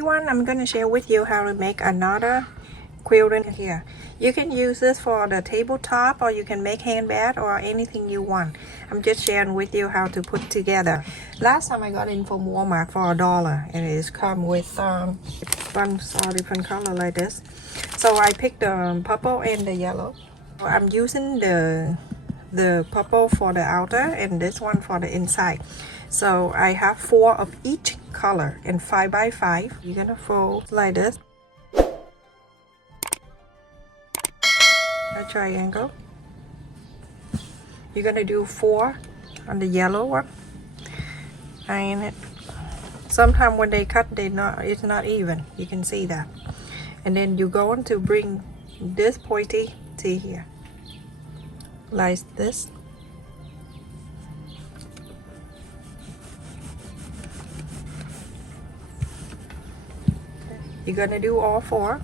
everyone, I'm going to share with you how to make another quilting here. You can use this for the tabletop, or you can make handbag or anything you want. I'm just sharing with you how to put together. Last time I got in from Walmart for $1, and it come with bunch all different color like this. So I picked the purple and the yellow. I'm using the purple for the outer and this one for the inside. So I have 4 of each color and 5 by 5. You're gonna fold like this, a triangle. You're gonna do 4 on the yellow one, and sometimes when they cut, it's not even. You can see that. And then you're going to bring this pointy to here, like this. You're gonna do all 4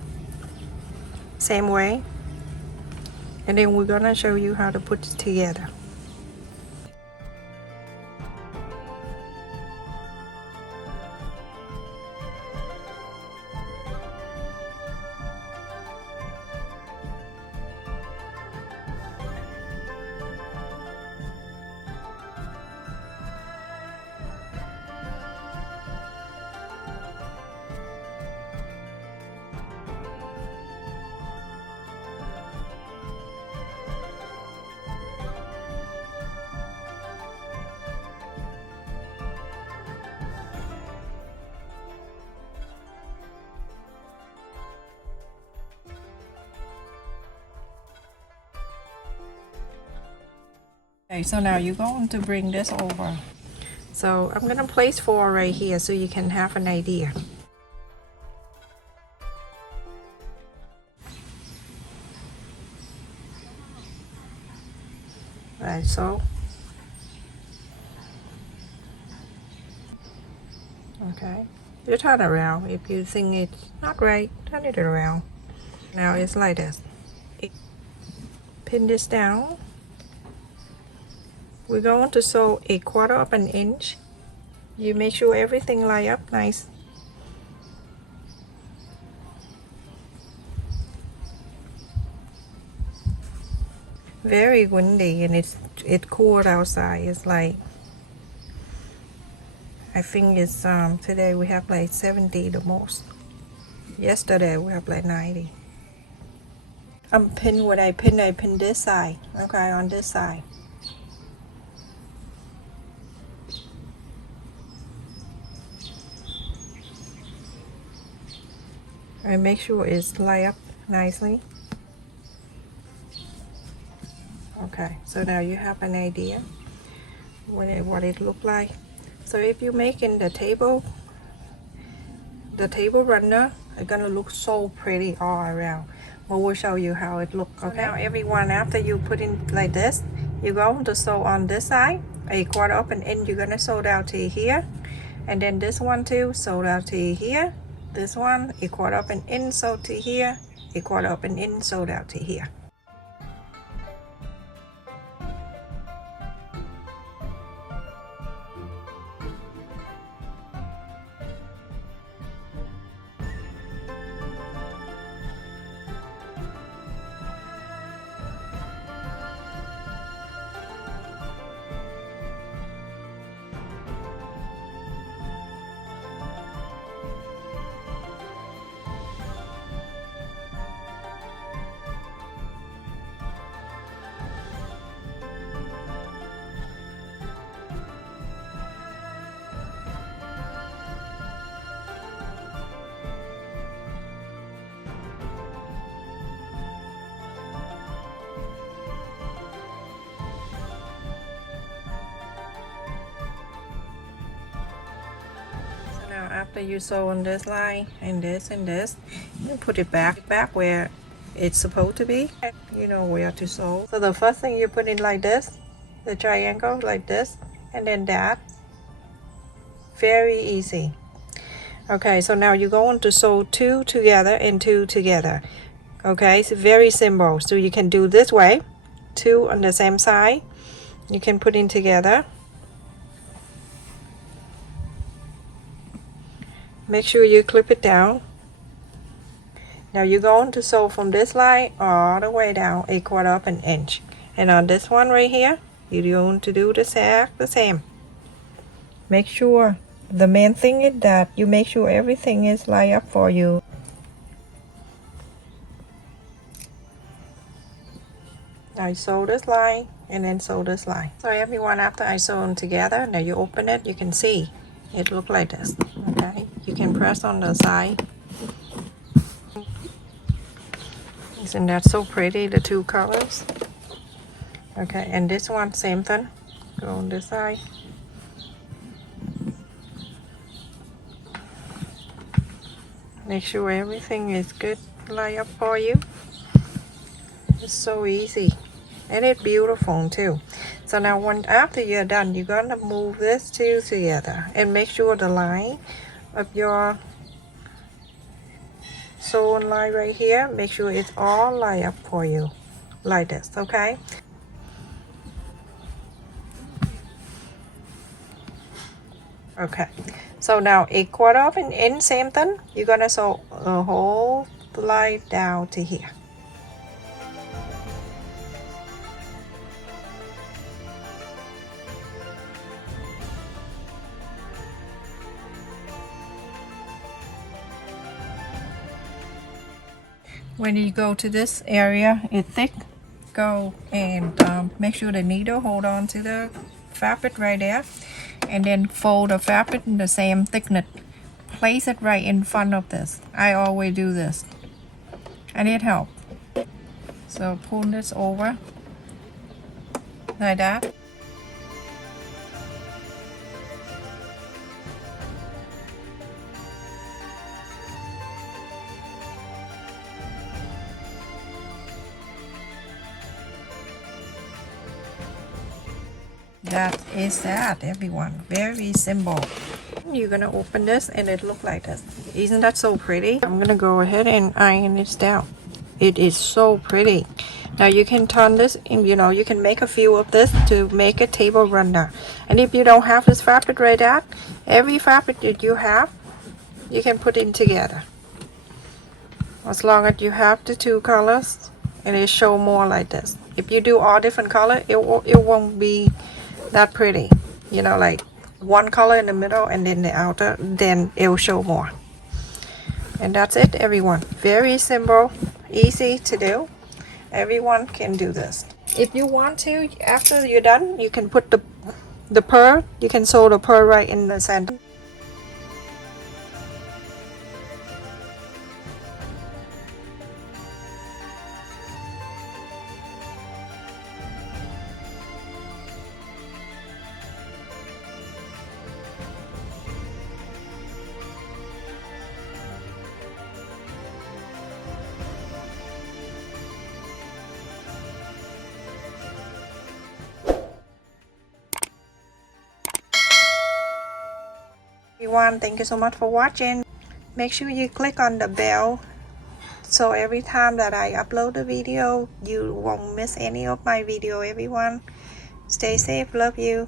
same way, and then we're gonna show you how to put it together. Okay, so now you're going to bring this over. So I'm gonna place 4 right here so you can have an idea. Right, so okay, you turn around. If you think it's not right, turn it around. Now it's like this. Pin this down. We're going to sew 1/4 of an inch. You make sure everything line up nice. Very windy, and it's cold outside. It's like, I think it's today we have like 70 the most. Yesterday we have like 90. I'm pin what I pin this side. Okay, on this side. And make sure it's lined up nicely. Okay, so now you have an idea what it look like. So if you're making the table runner, it's gonna look so pretty all around. But we'll show you how it looks. Okay, so now everyone, after you put in like this, you're going to sew on this side 1/4 of an inch. You're gonna sew down to here, and then this one too, sew down to here. This one 1/4 of an inch, sew to here, 1/4 of an inch, sew down to here. Now after you sew on this line and this, you put it back where it's supposed to be. You know where to sew. So the first thing you put in like this, the triangle like this, and then that. Very easy. Okay, so now you're going to sew 2 together and 2 together. Okay, it's very simple. So you can do this way, 2 on the same side. You can put in together. Make sure you clip it down. Now you're going to sew from this line all the way down 1/4 of an inch. And on this one right here, you're going to do the same. Make sure, the main thing is that you make sure everything is lined up for you. I sew this line and then sew this line. So everyone, after I sew them together, now you open it, you can see it look like this. Okay, you can press on the side. Isn't that so pretty, the two colors? Okay, and this one, same thing. Go on this side. Make sure everything is good lined up for you. It's so easy. And it's beautiful too. So now after you're done, you're gonna move this two together and make sure the line of your sewing line right here, make sure it's all lined up for you like this, okay? Okay, so now 1/4 of an inch, same thing, you're gonna sew a whole line down to here. When you go to this area, it's thick, go and make sure the needle hold on to the fabric right there, and then fold the fabric in the same thickness. Place it right in front of this. I always do this. I need help. So pull this over like that. That is that, everyone. Very simple. You're gonna open this and it look like this. Isn't that so pretty? I'm gonna go ahead and iron this down. It is so pretty. Now you can turn this and you can make a few of this to make a table runner. And if you don't have this fabric right there, every fabric that you have, you can put in together. As long as you have the two colors and it show more like this. If you do all different color, it won't be that pretty, like one color in the middle and then the outer, then it will show more. And that's it, everyone. Very simple, easy to do. Everyone can do this. If you want to, after you're done, you can put the pearl, you can sew the pearl right in the center. Everyone, thank you so much for watching. Make sure you click on the bell so every time that I upload a video, you won't miss any of my video. Everyone, stay safe, love you.